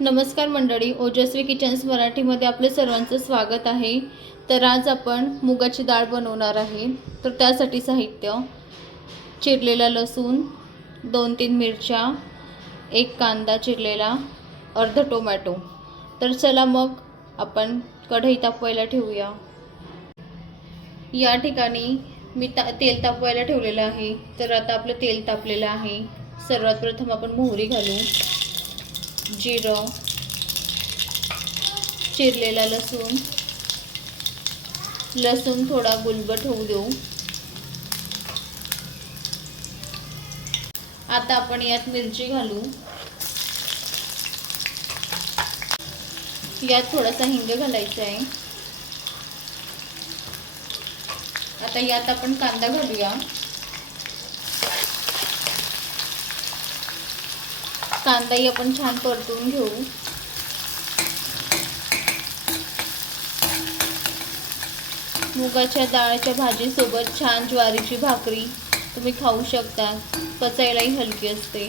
नमस्कार मंडळी ओजस्वी किचन्स मराठीमध्ये आपले सर्वांचं स्वागत आहे. तर आज आपण मुगाची डाळ बनवणार आहे. तर त्यासाठी साहित्य चिरलेला लसूण दोन तीन मिरच्या एक कांदा चिरलेला अर्ध टोमॅटो. तर चला मग आपण कढई तापवायला ठेवूया. या ठिकाणी मी ता तेल तापवायला ठेवलेलं आहे. तर आता आपलं तेल तापलेलं आहे. सर्वात प्रथम आपण मोहरी घालू. जिरं चिरलेला लसूण. लसूण थोडा गुलबट होऊ देऊ. आता आपण यात मिरची घालू. यात थोडासा हिंग घालायचा आहे. आता यात आपण कांदा घालूया. कांदाही आपण छान परतून घेऊ. मुगाच्या डाळच्या भाजीसोबत छान ज्वारीची भाकरी तुम्ही खाऊ शकता. पचायलाही हलकी असते.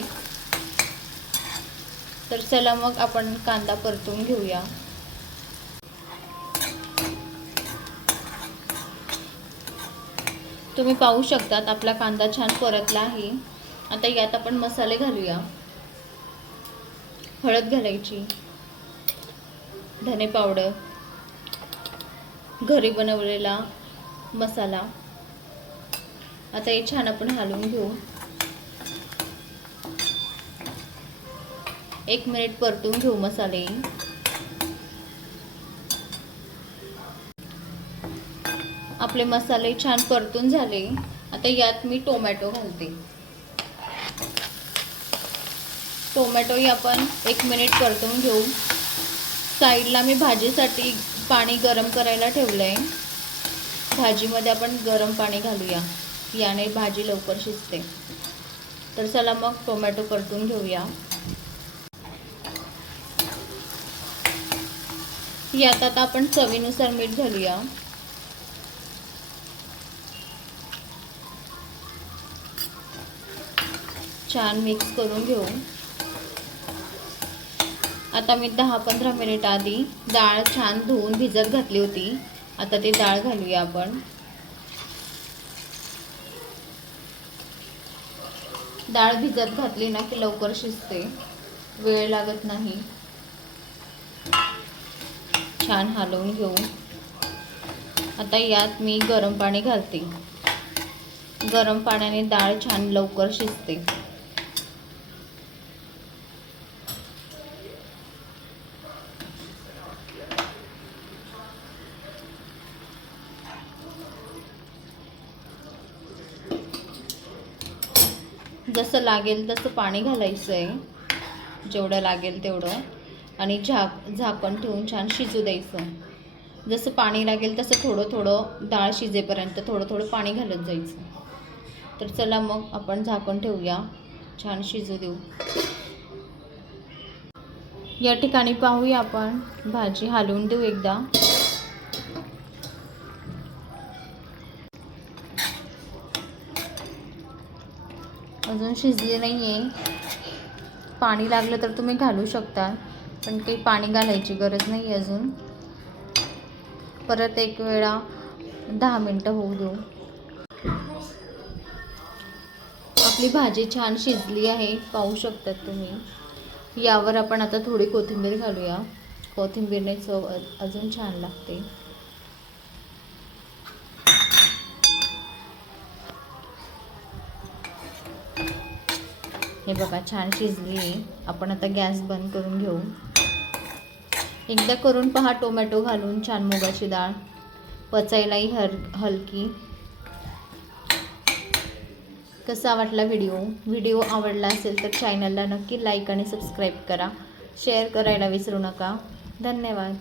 तर चला मग आपण कांदा परतून घेऊया. तुम्ही पाहू शकतात आपला कांदा छान परतला आहे. आता यात आपण मसाले घालूया. हळद घालायची धने पावडर घरी बनवलेला मसाला. आता हे छान आपण हलवून घेऊ. एक मिनिट परतून घेऊ मसाले. आपले मसाले छान परतून झाले. आता यात मी टोमॅटो घालते. टोमॅटोही आपण एक मिनिट परतून घेऊ. साईडला मी भाजीसाठी पाणी गरम करायला ठेवलं आहे भाजीमध्ये आपण गरम पाणी घालूया. याने भाजी लवकर शिजते. तर चला मग टोमॅटो परतून घेऊया. यात आता आपण चवीनुसार मीठ घालूया. छान मिक्स करून घेऊ. आता मी दहा पंधरा मिनिट आधी डाळ छान धुवून भिजत घातली होती. आता ती डाळ घालूया आपण. डाळ भिजत घातली ना की लवकर शिजते. वेळ लागत नाही. छान हलवून घेऊ. आता यात मी गरम पाणी घालते. गरम पाण्याने डाळ छान लवकर शिजते. जसं लागेल तसं पाणी घालायचं आहे जेवढं लागेल तेवढं. आणि झाक झाकण ठेवून छान शिजू द्यायचं. जसं पाणी लागेल तसं थोडं थोडं डाळ शिजेपर्यंत थोडं थोडं पाणी घालत जायचं. तर चला मग आपण झाकण ठेवूया. छान शिजू देऊ. या ठिकाणी पाहूया आपण. भाजी हलवून देऊ एकदा. अजून शिजले नाही आहे पाणी लागलं तर तुम्ही घालू शकता पण काही पाणी घालायची गरज नाही अजून. परत एक वेळा दहा मिनटं होऊ देऊ. आपली भाजी छान शिजली आहे पाहू शकतात तुम्ही. यावर आपण आता थोडी कोथिंबीर घालूया. कोथिंबीरने चव अजून छान लागते. हे बघा छान शिजली आहे. आपण आता गॅस बंद करून घेऊ. एकदा करून पहा टोमॅटो घालून छान मुगाची डाळ. पचायलाही हर हलकी. कसा वाटला व्हिडिओ? व्हिडिओ आवडला असेल तर चॅनलला नक्की लाईक आणि सबस्क्राईब करा. शेअर करायला विसरू नका. धन्यवाद.